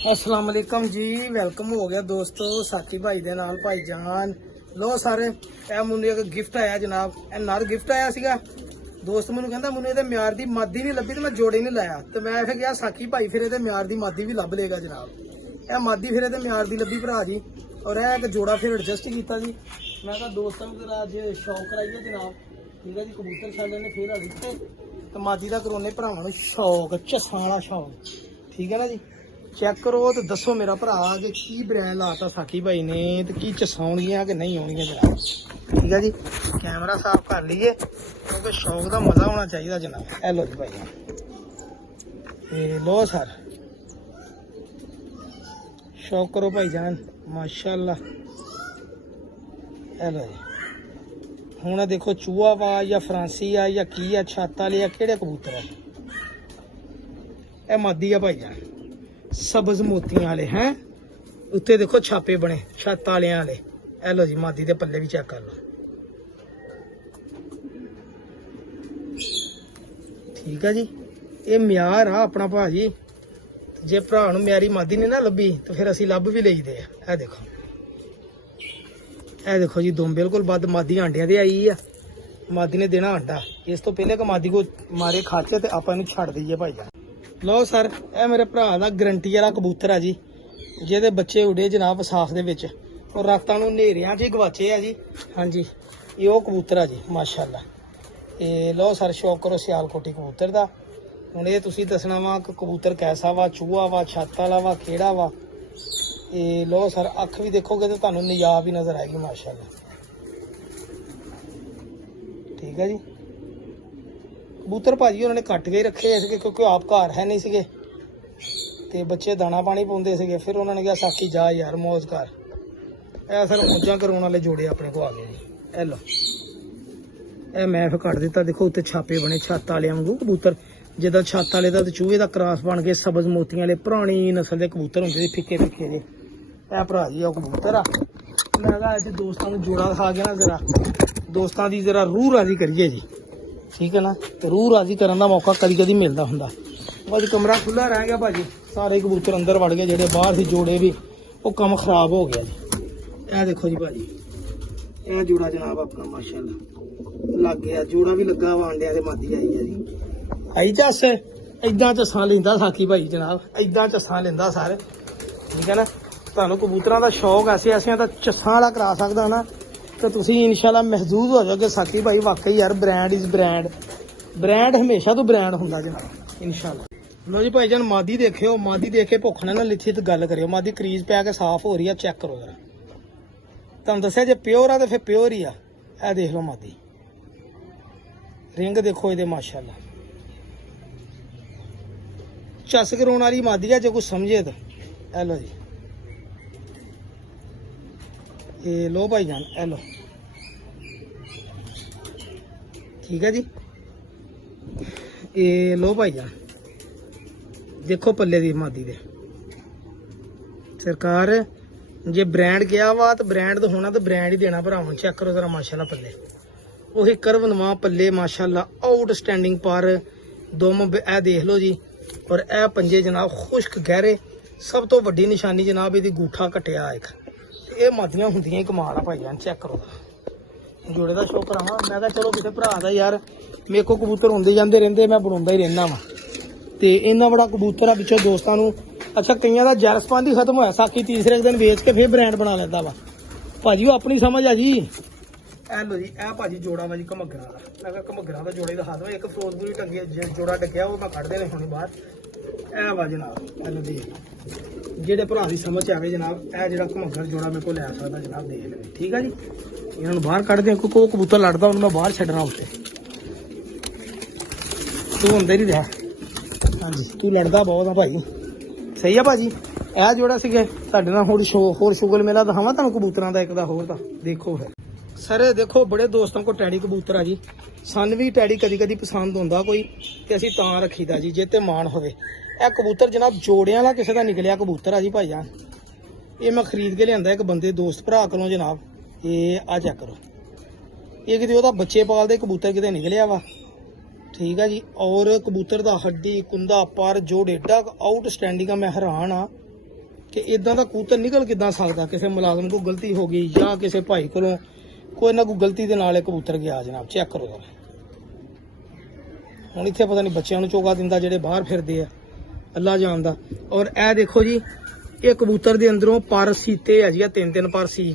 अस्सलाम वालेकुम जी, वेलकम हो गया दोस्तों साथी भाई दे नाल भाईजान। लो सारे ए मुन्ने एक गिफ्ट आया जनाब, ए नर गिफ्ट आया सीगा। दोस्त मैनू कहंदा मुन्ने इहदे म्यार दी मादी नहीं लभी ते मैं जोड़े नहीं लाया, ते मैं फिर गया साकी भाई फिर इहदे म्यार दी मादी भी लभ लेगा जनाब। ए मादी फिर इहदे म्यार दी लभी भरा जी, और ए एक जोड़ा फिर एडजस्ट कीता जी। मैं कहा दोस्तां नूं जरा अज शौक कराइए जनाब, ठीक है जी। कबूतर छाले ने फिर आ दित्ते ते मादी दा करोने भरावां नूं शौक, झस्सां वाला शौक, ठीक है ना जी। चेक करो तो दसो मेरा भरा कि की ब्रांड लाता साकी भाई ने, तो की चसाउणगियां कि नहीं आउणगियां जनाब, ठीक है जी। कैमरा साफ कर लीए क्योंकि शौक का मजा होना चाहिए जनाब। ए लो जी भाई, लो सर शौक करो भाईजान, माशाअल्लाह। ए लो जी, हुण देखो चूहा वा या फ्रांसी आ या की आ, छाता वाले आ, केड़े कबूतर है। ए मादी आ भाईजान, सबज मोतियां वाले हैं, उत्ते देखो छापे बने छत वाले वाले। ए लो जी मादी दे पल्ले भी चेक कर लो, ठीक है जी। ये म्यार आ अपना भाजी, जे भरा नूं म्यारी मादी ने ना लभी तो फिर असी लभ भी लईदे आ। देखो ए देखो जी, दुम बिल्कुल बद मादी आंडिया ते आई आ, मादी ने देना आंडा। इस तो पहले कि मादी को मारे खाते ते आपां नूं छड्ड दईए भाईजान। लो सर ए मेरे भरा दा गरंटी वाला कबूतर है जी, जेदे बच्चे उड़े जनाब विसाख दे विच और रातां नूं नेरियां च गवाचे है जी। हाँ जी, ये वो कबूतर है जी माशाअल्लाह। ये लो सर शौक करो सियालकोटी कबूतर दा। हुण ये तुसीं दसना वा कि कबूतर कैसा वा, चूहा वा, छत वाला वा, केड़ा वा। ये लो सर अख भी देखोगे तो तुहानूं निजाब ही नजर आएगी माशाअल्लाह, ठीक है जी। कबूतर भाजी उन्होंने कट के रखे थे क्योंकि आप घर है नहीं सीगे ते बच्चे दाना पानी पाउंदे सीगे, फिर उन्होंने कहा साकी जा यार मौज कर। ए सर मौजा कराने वाले जोड़े अपने को आ गए जी। ए लो ए मैं फिर कट दिता, देखो उत्ते छापे बने छत वाले वांगू। कबूतर जिदा छत वाले दा चूहे का क्रॉस बन गए, सबज मोतियां वाले पुरानी नस्ल के कबूतर होंगे फिक्के फिक्के जे। ए भरा जी वो कबूतर आ, मैं कहा अज दोस्तां नूं जोड़ा खा के ना जरा दोस्तां दी जरा रूह राजी करिए जी, ठीक है ना। तो रूह राजी करने का मौका कदी कदी मिलता होंगे। बस कमरा खुला रह गया भाजी, सारे कबूतर अंदर वड़ गए, जेडे बाहर से जोड़े भी वो कम खराब हो गया जी। यह देखो जी भाजी, यह जोड़ा जनाब अपना माशाअल्लाह लग गया, जोड़ा भी लगा वा, आंडिया ते मादी आई है जी। आई झस इदा झस्सा लेंदा साकी भाई जनाब, इदा झस्सा लेंदा सर, ठीक है ना। तुहानूं कबूतरां दा शौक ऐसे ऐसे तो झस्सा वाला करा सकदा ना, तो तुसीं इंशाल्लाह महसूस हो जाओगे साकी भाई वाकई यार ब्रांड इज ब्रांड। ब्रांड हमेशा तो ब्रांड होंदा जनाब इंशाल्लाह। लो जी भाईजान मादी देखियो, मादी देख के भुख ना लिथी तो गल करियो। मादी क्रीज पै के साफ हो रही है, चेक करो जरा। तुहानूं दस्सिया जे प्योर आ तो फिर प्योर ही आ। ए देख लो मादी, रिंग देखो ये माशाअल्लाह, चस कराने वाली मादी है जो कुछ समझे तो। ए लो जी, ये लो भाईजान, ए लो, ठीक है जी। ये लो भाईजान देखो पल्ले दी मादी दे सरकार, जे ब्रांड गया वा तो ब्रांड तो होना, तो ब्रांड ही देना भरावां। चेक करो जरा माशाल्लाह पल्ले, वही करवनवा पल्ले माशाल्लाह, आउटस्टैंडिंग पर दुम ए देख लो जी। और ए पंजे जनाब खुश्क गहरे, सब तो वड्डी निशानी जनाब ये गूठा कटिया एक। ये मादियां होंदियां कमाल आ भाईजान, चेक करो जोड़े का शौक करावां। मैं कहा चलो किसी भरा दा यार मेरे को कबूतर आते जाते रहते, मैं बनाता ही रहना वा, तो इन्ना बड़ा कबूतर आ पिछों दोस्तों नूं। अच्छा कईयां दा जरसपंद ही खत्म होया, साकी तीसरे दिन वेच के फिर ब्रांड बना लेंदा वा भाजी, वो अपनी समझ आ जी। ए लो जी, ए भाजी जोड़ा वा जी घमगरा दा। मैं कहा घमगरा दा जोड़े दिखा दो, एक फिरोजपुरी टंगे जोड़ा डकिया वो मैं कढ़ देने हुणे बाहर। ए वा जनाब, ए लो जी जेडे भरा दी समझ आवे जनाब, ए जेड़ा घमगर जोड़ा मेरे को लै सकदा जनाब, देख ले, ठीक है जी। इन्होंने बाहर कढ़ दें क्योंकि वो कबूतर लड़दा, उन्हें मैं बाहर छड्डना उत्ते। तू अंदर ही रह, हाँ जी तू लड़दा बहुत आ भाई, सही है भाजी। ਇਹ जोड़ा ਸੀਗੇ ਸਾਡੇ ਨਾਲ ਹੋਰ शुगल मेला दिखावा तुहानूं कबूतरां दा एक दा होर दा देखो फिर। सर देखो बड़े दोस्तों को टैडी कबूतर आ जी, सन भी टैडी कदी कदी पसंद होंदा कोई, ते असीं तां रखीदा जी जे ते मान होवे। ਇਹ कबूतर जनाब जोड़ियां वाला किसी का निकलिया कबूतर आ जी भाईजान, ये मैं खरीद के लिया एक बंदे दोस्त भरा कोलों जनाब। ये आ चेक करो, ये किते ओहदा बच्चे पालदे कबूतर किते निकलिया वा, ठीक है जी। और कबूतर का हड्डी कुंदा पर जोड़ एडा आउटस्टैंडिंग, मैं हैरान हाँ ਕਿ ਇਦਾਂ ਦਾ ਕਬੂਤਰ ਨਿਕਲ ਕਿੱਦਾਂ ਸਕਦਾ। ਕਿਸੇ ਮੁਲਾਜ਼ਮ ਕੋਲ ਗਲਤੀ ਹੋ ਗਈ ਜਾਂ ਕਿਸੇ ਭਾਈ ਕੋਲੋਂ ਕੋਈ ਨਾ ਕੋਈ ਗਲਤੀ ਦੇ ਨਾਲ ਇਹ ਕਬੂਤਰ ਗਿਆ ਜਨਾਬ। ਚੈੱਕ ਕਰੋ ਯਾਰ। ਹੁਣ ਇੱਥੇ ਪਤਾ ਨਹੀਂ ਬੱਚਿਆਂ ਨੂੰ ਚੋਗਾ ਦਿੰਦਾ ਜਿਹੜੇ ਬਾਹਰ ਫਿਰਦੇ ਆ, ਅੱਲਾ ਜਾਣਦਾ। ਔਰ ਇਹ ਦੇਖੋ ਜੀ, ਇਹ ਕਬੂਤਰ ਦੇ ਅੰਦਰੋਂ ਪਰ ਸੀਤੇ ਆ ਜੀ, 3-3 ਪਰ ਸੀ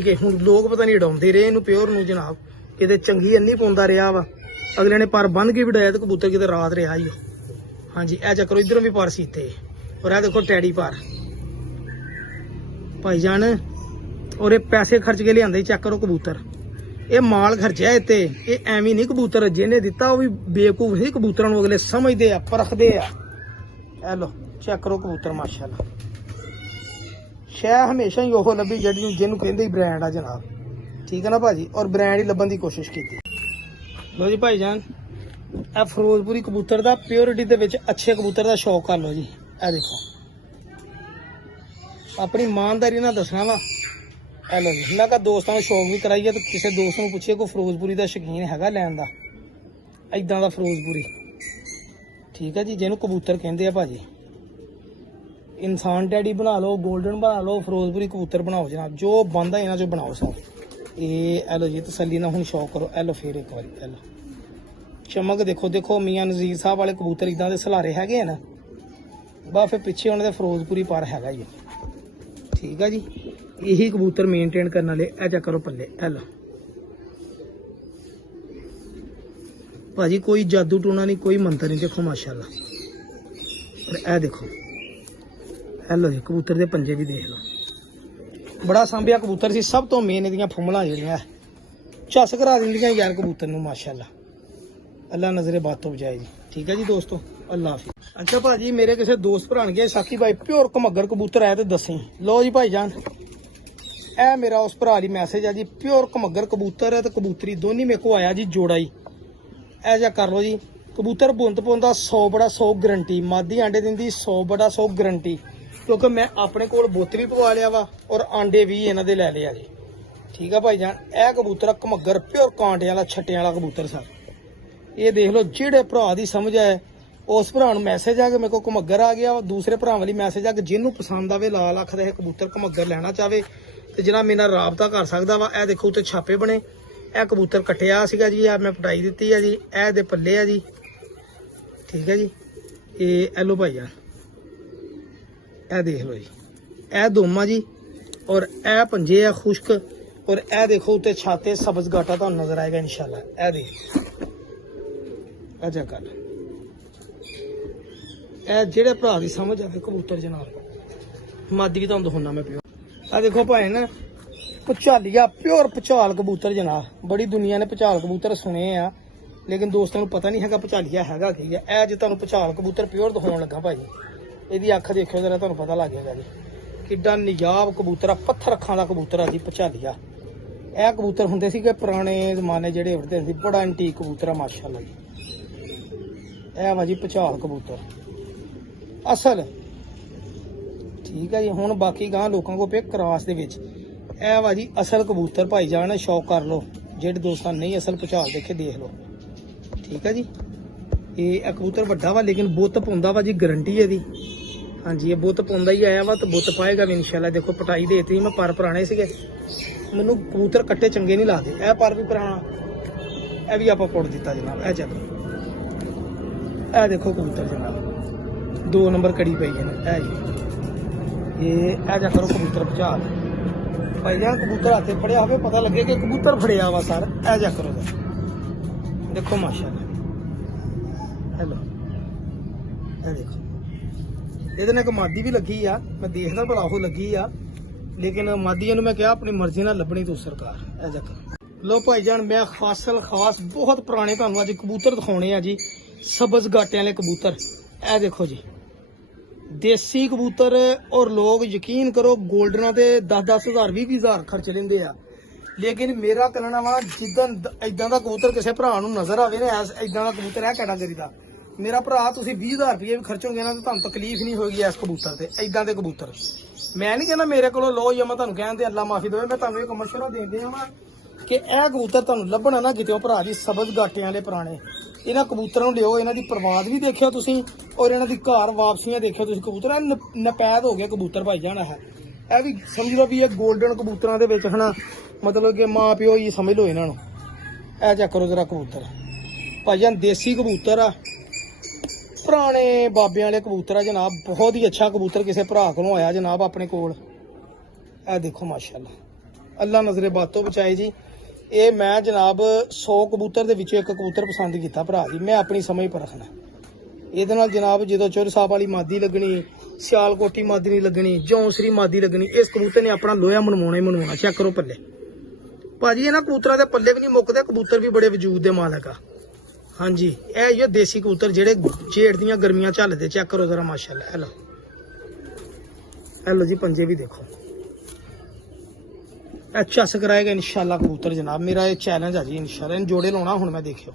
ਕੇ ਹੁਣ ਲੋਕ ਪਤਾ ਨਹੀਂ ਉਡਾਉਂਦੇ ਰਹੇ ਇਹਨੂੰ ਪਿਓਰ ਨੂੰ ਜਨਾਬ। ਕਿਤੇ ਚੰਗੀ ਇੰਨੀ ਪਾਉਂਦਾ ਰਿਹਾ ਵਾ, ਅਗਲੇ ਨੇ ਪਰ ਬੰਨ ਕੇ ਵਿਡਾਇਆ ਤੇ ਕਬੂਤਰ ਕਿਤੇ ਰਾਤ ਰਿਹਾ ਹੀ। ਹਾਂਜੀ ਇਹ ਚੱਕਰੋ, ਇਧਰੋਂ ਵੀ ਪਰ ਸੀਤੇ। ਔਰ ਇਹ ਦੇਖੋ ਟੈਡੀ ਪਰ ਭਾਈਜਾਨ। ਔਰ ਇਹ ਪੈਸੇ ਖਰਚ ਕੇ ਲਿਆਂਦੇ। ਚੈੱਕ ਕਰੋ ਕਬੂਤਰ, ਇਹ ਮਾਲ ਖਰਚਿਆ ਇੱਥੇ। ਇਹ ਐਵੇਂ ਨਹੀਂ ਕਬੂਤਰ ਜਿਹਨੇ ਦਿੱਤਾ ਉਹ ਵੀ ਬੇਵਕੂਫ ਨਹੀਂ। ਕਬੂਤਰਾਂ ਨੂੰ ਅਗਲੇ ਸਮਝਦੇ ਆ, ਪਰਖਦੇ ਆ। ਇਹ ਲੋ ਚੈੱਕ ਕਰੋ ਕਬੂਤਰ ਮਾਸ਼ਾਅੱਲਾ। ਸ਼ੈ ਹਮੇਸ਼ਾ ਹੀ ਉਹ ਲੱਭੀ ਜਿਹਨੂੰ ਕਹਿੰਦੇ ਬ੍ਰਾਂਡ ਆ ਜਨਾਬ। ਠੀਕ ਹੈ ਨਾ ਭਾਜੀ। ਔਰ ਬ੍ਰਾਂਡ ਹੀ ਲੱਭਣ ਦੀ ਕੋਸ਼ਿਸ਼ ਕੀਤੀ। ਲੋ ਜੀ ਭਾਈਜਾਨ, ਇਹ ਫਿਰੋਜ਼ਪੁਰੀ ਕਬੂਤਰ ਦਾ ਪਿਓਰਿਟੀ ਦੇ ਵਿੱਚ ਅੱਛੇ ਕਬੂਤਰ ਦਾ ਸ਼ੌਕ ਕਰ ਲੋ ਜੀ। ਇਹ ਦੇਖੋ, ਆਪਣੀ ਇਮਾਨਦਾਰੀ ਨਾਲ ਦੱਸਣਾ ਵਾ। ਇਹ ਲੋ ਜੀ, ਮੈਂ ਕਿਹਾ ਦੋਸਤਾਂ ਨੂੰ ਸ਼ੌਕ ਵੀ ਕਰਾਈਏ ਤੇ ਕਿਸੇ ਦੋਸਤ ਨੂੰ ਪੁੱਛੀਏ ਕੋਈ ਫਿਰੋਜ਼ਪੁਰੀ ਦਾ ਸ਼ੌਕੀਨ ਹੈਗਾ ਲੈਣ ਦਾ, ਏਦਾਂ ਦਾ ਫਿਰੋਜ਼ਪੁਰੀ। ਠੀਕ ਹੈ ਜੀ, ਜਿਹਨੂੰ ਕਬੂਤਰ ਕਹਿੰਦੇ ਆ ਭਾਜੀ। ਇਨਸਾਨ ਟੈਡੀ ਬਣਾ ਲਓ, 골ਡਨ ਬਣਾ ਲਓ, ਫਿਰੋਜ਼ਪੁਰੀ ਕਬੂਤਰ ਬਣਾਓ ਜਨਾਬ। ਜੋ ਬਣਦਾ ਇਹਨਾਂ ਚੋਂ ਬਣਾਓ ਸਭ। ਇਹ ਲੋ ਜੀ, ਤਸੱਲੀ ਨਾਲ ਹੁਣ ਸ਼ੌਕ ਕਰੋ। ਇਹ ਲੋ ਫੇਰ ਇੱਕ ਵਾਰੀ ਇਹ ਲੋ ਚਮਕ ਦੇਖੋ ਮੀਆਂ ਨਜ਼ੀਰ ਸਾਹਿਬ ਵਾਲੇ ਕਬੂਤਰ ਇਦਾਂ ਦੇ ਸਲਾਰੇ ਹੈਗੇ ਆ ਨਾ, ਬਸ ਫਿਰ ਪਿੱਛੇ ਉਹਨਾਂ ਦੇ ਫਿਰੋਜ਼ਪੁਰੀ ਪਰ ਹੈਗਾ ਹੀ। ਠੀਕ ਆ ਜੀ, ਇਹੀ ਕਬੂਤਰ ਮੇਨਟੇਨ ਕਰਨ ਵਾਲੇ। ਇਹ ਚੈੱਕ ਕਰੋ ਪੱਲੇ। ਇਹ ਲੋ ਭਾਜੀ, ਕੋਈ ਜਾਦੂ ਟੂਣਾ ਨਹੀਂ, ਕੋਈ ਮੰਤਰ ਨਹੀਂ। ਦੇਖੋ ਮਾਸ਼ਾਅੱਲਾ। ਔਰ ਇਹ ਦੇਖੋ, ਇਹ ਲੋ ਜੀ ਕਬੂਤਰ ਦੇ ਪੰਜੇ ਵੀ ਦੇਖ ਲਓ। ਬੜਾ ਸਾਂਭਿਆ ਕਬੂਤਰ ਸੀ। ਸਭ ਤੋਂ ਮੇਨ ਇਹਦੀਆਂ ਫੁੰਮਲਾਂ ਜਿਹੜੀਆਂ ਝੱਸ ਕਰਾ ਦਿੰਦੀਆਂ ਯਾਰ ਕਬੂਤਰ ਨੂੰ ਮਾਸ਼ਾਅੱਲਾ। ਅੱਲਾ ਨਜ਼ਰੇ ਬਾਤ ਤੋਂ ਬਚਾਏ ਜੀ। ਠੀਕ ਹੈ ਜੀ ਦੋਸਤੋ, ਅੱਲਾ ਹਾਫਿਜ਼। ਅੱਛਾ ਭਾਜੀ, ਮੇਰੇ ਕਿਸੇ ਦੋਸਤ ਭਰਾ ਨੇ ਸਾਕੀ ਭਾਈ ਪਿਓਰ ਘਮੱਗਰ ਕਬੂਤਰ ਆਇਆ ਤੇ ਦੱਸੀ। ਲੋ ਜੀ ਭਾਈਜਾਨ, ਇਹ ਮੇਰਾ ਉਸ ਭਰਾ ਲਈ ਮੈਸੇਜ ਆ ਜੀ। ਪਿਓਰ ਘਮੱਗਰ ਕਬੂਤਰ ਹੈ ਤੇ ਕਬੂਤਰੀ ਦੋਨੀ ਮੇਰੇ ਕੋ ਆਇਆ ਜੀ, ਜੋੜਾ ਹੀ। ਇਹ ਜਿਹਾ ਕਰ ਲੋ ਜੀ। ਕਬੂਤਰ ਬੁੰਦ ਪਾਉਂਦਾ 100 ਬੜਾ 100 ਗਰੰਟੀ। ਮਾਦੀ ਆਂਡੇ ਦਿੰਦੀ 100 ਬੜਾ 100 ਗਰੰਟੀ। ਕਿਉਂਕਿ ਮੈਂ ਆਪਣੇ ਕੋਲ ਬੁੱਤ ਵੀ ਪਵਾ ਲਿਆ ਵਾ ਔਰ ਆਂਡੇ ਵੀ ਇਹਨਾਂ ਦੇ ਲੈ ਲਿਆ ਜੀ। ਠੀਕ ਆ ਭਾਈਜਾਨ, ਇਹ ਕਬੂਤਰ ਘਮੱਗਰ ਪਿਓਰ ਕਾਂਟੇ ਵਾਲਾ ਛੱਟਿਆਂ ਵਾਲਾ ਕਬੂਤਰ ਸਰ। ਇਹ ਦੇਖ ਲਓ, ਜਿਹੜੇ ਭਰਾ ਦੀ ਸਮਝ ਆਏ ਉਸ ਭਰਾ ਨੂੰ ਮੈਸੇਜ ਆ ਕਿ ਮੇਰੇ ਕੋਲ ਘਮੱਗਰ ਆ ਗਿਆ। ਦੂਸਰੇ ਭਰਾਵਾਂ ਲਈ ਮੈਸੇਜ ਆ ਕਿ ਜਿਹਨੂੰ ਪਸੰਦ ਆਵੇ ਲਾਲ ਅੱਖ ਦਾ ਇਹ ਕਬੂਤਰ ਘਮੱਗਰ ਲੈਣਾ ਚਾਹਵੇ ਤੇ ਜਿਹੜਾ ਮੇਰੇ ਨਾਲ ਰਾਬਤਾ ਕਰ ਸਕਦਾ ਵਾ। ਇਹ ਦੇਖੋ ਉੱਤੇ ਛਾਪੇ ਬਣੇ। ਇਹ ਕਬੂਤਰ ਕੱਟਿਆ ਸੀਗਾ ਜੀ, ਇਹ ਮੈਂ ਪਟਾਈ ਦਿੱਤੀ ਆ ਜੀ। ਇਹ ਦੇ ਪੱਲੇ ਆ ਜੀ। ਠੀਕ ਹੈ ਜੀ, ਇਹ ਐਲੋ ਭਾਈਆ, ਇਹ ਦੇਖ ਲਓ ਜੀ। ਇਹ ਦੋਮਾ ਜੀ ਔਰ ਇਹ ਪੰਜੇ ਆ ਖੁਸ਼ਕ। ਔਰ ਇਹ ਦੇਖੋ ਉੱਤੇ ਛਾਤੇ ਸਬਜ਼ ਗਾਟਾ ਤੁਹਾਨੂੰ ਨਜ਼ਰ ਆਏਗਾ ਇਨਸ਼ਾਅੱਲਾ। ਇਹ ਦੇਖ ਅਜਾ ਕਰ। ਇਹ ਜਿਹੜੇ ਭਰਾ ਦੀ ਸਮਝ ਆਵੇ ਕਬੂਤਰ ਜਨਾਬ, ਮਾਦੀ ਵੀ ਤੁਹਾਨੂੰ ਦਿਖਾਉਣਾ ਮੈਂ ਪਿਓ। ਆ ਦੇਖੋ ਭਾਈ ਨਾ, ਭੁਚਾਲੀਆ ਪਿਓਰ ਭੁਚਾਲ ਕਬੂਤਰ ਜਨਾਬ। ਬੜੀ ਦੁਨੀਆ ਨੇ ਭੁਚਾਲ ਕਬੂਤਰ ਸੁਣੇ ਆ, ਲੇਕਿਨ ਦੋਸਤਾਂ ਨੂੰ ਪਤਾ ਨਹੀਂ ਹੈਗਾ ਭੁਚਾਲੀਆ ਹੈਗਾ ਕੀ ਆ। ਇਹ ਜੇ ਤੁਹਾਨੂੰ ਭੁਚਾਲ ਕਬੂਤਰ ਪਿਓਰ ਦਿਖਾਉਣ ਲੱਗਾ ਭਾਈ, ਇਹਦੀ ਅੱਖ ਦੇਖਿਓ ਜਰਾ, ਤੁਹਾਨੂੰ ਪਤਾ ਲੱਗ ਜਾਏਗਾ ਜੀ ਕਿੱਡਾ ਨਿਜਾਬ ਕਬੂਤਰ ਆ। ਪੱਥਰ ਅੱਖਾਂ ਦਾ ਕਬੂਤਰ ਆ ਜੀ ਭੁਚਾਲੀਆ। ਇਹ ਕਬੂਤਰ ਹੁੰਦੇ ਸੀਗੇ ਪੁਰਾਣੇ ਜ਼ਮਾਨੇ ਜਿਹੜੇ ਉੱਡਦੇ ਸੀ। ਬੜਾ ਐਂਟੀਕ ਕਬੂਤਰ ਆ ਮਾਸ਼ਾਅੱਲਾ ਜੀ। ਇਹ ਵਾ ਜੀ ਭੁਚਾਲ ਕਬੂਤਰ ਅਸਲ। ਠੀਕ ਹੈ ਜੀ, ਹੁਣ ਬਾਕੀ ਗਾਂ ਲੋਕਾਂ ਕੋ ਪੇ ਕਰਾਸ ਦੇ ਵਿੱਚ। ਇਹ ਵਾ ਜੀ ਅਸਲ ਕਬੂਤਰ ਭਾਈਜਾਨ, ਸ਼ੌਕ ਕਰ ਲਓ। ਜਿਹੜੇ ਦੋਸਤਾਂ ਨਹੀਂ ਅਸਲ ਭੁਚਾਲ ਦੇਖੇ ਦੇਖ ਲਓ। ਠੀਕ ਹੈ ਜੀ, ਇਹ ਕਬੂਤਰ ਵੱਡਾ ਵਾ ਲੇਕਿਨ ਬੁੱਤ ਪਾਉਂਦਾ ਵਾ ਜੀ, ਗਰੰਟੀ ਇਹਦੀ। ਹਾਂਜੀ, ਇਹ ਬੁੱਤ ਪਾਉਂਦਾ ਹੀ ਆਇਆ ਵਾ ਤੇ ਬੁੱਤ ਪਾਏਗਾ ਵੀ ਇਨਸ਼ਾਅੱਲਾ। ਦੇਖੋ ਪਟਾਈ ਦੇਤੀ ਮੈਂ, ਪਰ ਪੁਰਾਣੇ ਸੀਗੇ। ਮੈਨੂੰ ਕਬੂਤਰ ਕੱਟੇ ਚੰਗੇ ਨਹੀਂ ਲੱਗਦੇ। ਇਹ ਪਰ ਵੀ ਪੁਰਾਣਾ, ਇਹ ਵੀ ਆਪਾਂ ਪੁੱਟ ਦਿੱਤਾ ਜਨਾਬ। ਇਹ ਚੱਲ, ਇਹ ਦੇਖੋ ਕਬੂਤਰ ਜਨਾਬ, 2 ਨੰਬਰ ਕੜੀ ਪਈ ਹੈ ਇਹ ਜੀ। ਇਹ ਜਾ ਕਰੋ ਕਬੂਤਰ ਭੁਚਾਲ ਭਾਈਜਾਨ। ਕਬੂਤਰ ਹੱਥੇ ਫੜਿਆ ਹੋਵੇ ਪਤਾ ਲੱਗੇ ਕਿ ਕਬੂਤਰ ਫੜਿਆ ਵਾ ਸਰ। ਇਹ ਜਾ ਕਰੋ ਦੇਖੋ ਮਾਸ਼ਾਅੱਲਾ। ਹੈਲੋ, ਇਹ ਦੇਖੋ, ਇਹਦੇ ਨਾਲ ਇੱਕ ਮਾਦੀ ਵੀ ਲੱਗੀ ਆ। ਮੈਂ ਦੇਖਦਾ ਭਲਾ ਉਹ ਲੱਗੀ ਆ, ਲੇਕਿਨ ਮਾਦੀਆਂ ਨੂੰ ਮੈਂ ਕਿਹਾ ਆਪਣੀ ਮਰਜ਼ੀ ਨਾਲ ਲੱਭਣੀ ਤੂੰ ਸਰਕਾਰ। ਇਹ ਜਾ ਕਰੋ। ਲੋ ਭਾਈਜਾਨ, ਮੈਂ ਖਾਸ ਬਹੁਤ ਪੁਰਾਣੇ ਤੁਹਾਨੂੰ ਅੱਜ ਕਬੂਤਰ ਦਿਖਾਉਣੇ ਆ ਜੀ। ਸਬਜ਼ ਗਾਟਿਆਂ ਵਾਲੇ ਕਬੂਤਰ। ਇਹ ਦੇਖੋ ਜੀ, ਦੇਸੀ ਕਬੂਤਰ। ਔਰ ਲੋਕ ਯਕੀਨ ਕਰੋ 골ਡਨਾਂ ਤੇ 10-10 ਹਜ਼ਾਰ 20-20 ਹਜ਼ਾਰ ਖਰਚ ਲੈਂਦੇ ਆ, ਲੇਕਿਨ ਮੇਰਾ ਕਹਿਣਾ ਵਾ ਜਿੱਦਾਂ ਇਦਾਂ ਦਾ ਕਬੂਤਰ ਕਿਸੇ ਭਰਾ ਨੂੰ ਨਜ਼ਰ ਆਵੇ ਨਾ, ਇਦਾਂ ਦਾ ਕਬੂਤਰ ਹੈ ਕੈਟਾਗਰੀ ਦਾ, ਮੇਰਾ ਭਰਾ ਤੁਸੀਂ 20,000 ਰੁਪਏ ਵੀ ਖਰਚੋਗੇ ਨਾ ਤਾਂ ਤੁਹਾਨੂੰ ਤਕਲੀਫ ਨਹੀਂ ਹੋਏਗੀ ਇਸ ਕਬੂਤਰ ਤੇ। ਇਦਾਂ ਦੇ ਕਬੂਤਰ ਮੈਂ ਨਹੀਂ ਕਹਿੰਦਾ ਮੇਰੇ ਕੋਲੋਂ ਲੋ ਜਾਂ ਮੈਂ ਤੁਹਾਨੂੰ ਕਹਿੰਦੇ ਅੱਲਾ ਮਾਫੀ ਦੇਵੇ, ਮੈਂ ਤੁਹਾਨੂੰ ਇਹ ਕਮਰਸ਼ੀਅਲ ਦੇਂਦੇ ਆ। ਕਿ ਇਹ ਕਬੂਤਰ ਤੁਹਾਨੂੰ ਲੱਭਣਾ ਨਾ ਕਿਤੇ ਭਰਾ ਜੀ, ਸਬਜ਼ ਗਾਟਿਆਂ ਵਾਲੇ ਪੁਰਾਣੇ, ਇਹਨਾਂ ਕਬੂਤਰਾਂ ਨੂੰ ਲਿਓ। ਇਹਨਾਂ ਦੀ ਪਰਵਾਜ਼ ਵੀ ਦੇਖਿਓ ਤੁਸੀਂ, ਔਰ ਇਹਨਾਂ ਦੀ ਘਰ ਵਾਪਸੀਆਂ ਦੇਖਿਓ ਤੁਸੀਂ। ਕਬੂਤਰ ਨਪੈਦ ਹੋ ਗਿਆ ਕਬੂਤਰ ਭਾਈ ਜਾਨ। ਇਹ ਵੀ ਸਮਝ ਲਓ ਵੀ ਇਹ 골ਡਨ ਕਬੂਤਰਾਂ ਦੇ ਵਿੱਚ ਹਨਾ, ਮਤਲਬ ਕਿ ਮਾਂ ਪਿਓ ਹੀ ਸਮਝ ਲਓ ਇਹਨਾਂ ਨੂੰ। ਇਹ ਚੈੱਕ ਕਰੋ ਜਰਾ ਕਬੂਤਰ ਭਾਈ ਜਾਨ, ਦੇਸੀ ਕਬੂਤਰ ਆ, ਪੁਰਾਣੇ ਬਾਬਿਆਂ ਵਾਲੇ ਕਬੂਤਰ ਆ ਜਨਾਬ। ਬਹੁਤ ਹੀ ਅੱਛਾ ਕਬੂਤਰ ਕਿਸੇ ਭਰਾ ਕੋਲੋਂ ਆਇਆ ਜਨਾਬ ਆਪਣੇ ਕੋਲ। ਇਹ ਦੇਖੋ ਮਾਸ਼ਾਅੱਲਾ, ਅੱਲਾ ਨਜ਼ਰੇ ਬਾਤੋਂ ਬਚਾਏ ਜੀ। ਇਹ ਮੈਂ ਜਨਾਬ 100 ਕਬੂਤਰ ਦੇ ਵਿੱਚੋਂ ਇੱਕ ਕਬੂਤਰ ਪਸੰਦ ਕੀਤਾ ਭਰਾ ਜੀ, ਮੈਂ ਆਪਣੀ ਸਮਝ ਪਰ ਰੱਖਣਾ। ਇਹਦੇ ਨਾਲ ਜਨਾਬ ਜਦੋਂ ਚੋਰ ਸਾਹਿਬ ਵਾਲੀ ਮਾਦੀ ਲੱਗਣੀ, ਸਿਆਲਕੋਟੀ ਮਾਦੀ ਨਹੀਂ ਲੱਗਣੀ, ਜੌਂਸਰੀ ਮਾਦੀ ਲੱਗਣੀ, ਇਸ ਕਬੂਤਰ ਨੇ ਆਪਣਾ ਲੋਹਾ ਮਨਵਾਉਣਾ ਹੀ ਮਨਵਾਉਣਾ। ਚੈੱਕ ਕਰੋ ਪੱਲੇ ਭਾਜੀ, ਇਹਨਾਂ ਕਬੂਤਰਾਂ ਦੇ ਪੱਲੇ ਵੀ ਨਹੀਂ ਮੁੱਕਦੇ, ਕਬੂਤਰ ਵੀ ਬੜੇ ਵਜੂਦ ਦੇ ਮਾਲਕ ਆ। ਹਾਂਜੀ, ਇਹ ਹੀ ਦੇਸੀ ਕਬੂਤਰ ਜਿਹੜੇ ਜੇਠ ਦੀਆਂ ਗਰਮੀਆਂ ਝੱਲਦੇ। ਚੈੱਕ ਕਰੋ ਜ਼ਰਾ ਮਾਸ਼ਾਅੱਲਾ। ਹੈਲੋ ਹੈਲੋ ਜੀ, ਪੰਜੇ ਵੀ ਦੇਖੋ। ਇਹ ਝੱਸ ਕਰਾਏਗਾ ਇਨਸ਼ਾਅੱਲਾ ਕਬੂਤਰ ਜਨਾਬ। ਮੇਰਾ ਇਹ ਚੈਲੰਜ ਆ ਜੀ ਇਨਸ਼ਾਅੱਲਾ। ਇਹਨੂੰ ਜੋੜੇ ਲਾਉਣਾ ਹੁਣ ਮੈਂ, ਦੇਖਿਓ।